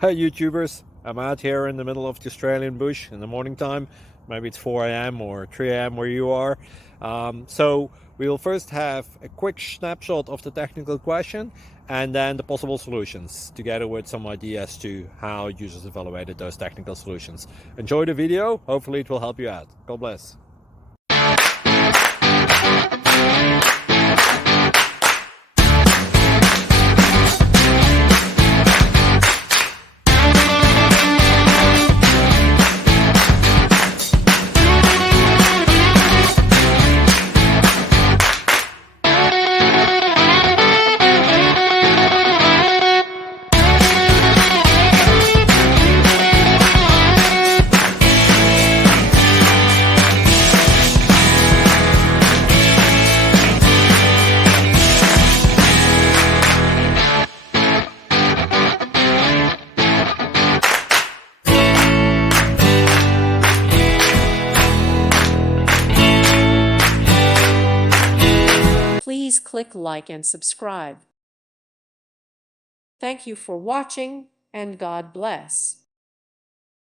Hey YouTubers, I'm out here in the middle of the Australian bush in the morning time. Maybe it's 4 a.m. or 3 a.m. where you are. So we'll first have a quick snapshot of the technical question and then the possible solutions, together with some ideas to how users evaluated those technical solutions. Enjoy the video, hopefully it will help you out. God bless. Please click like and subscribe. Thank you for watching, and God bless.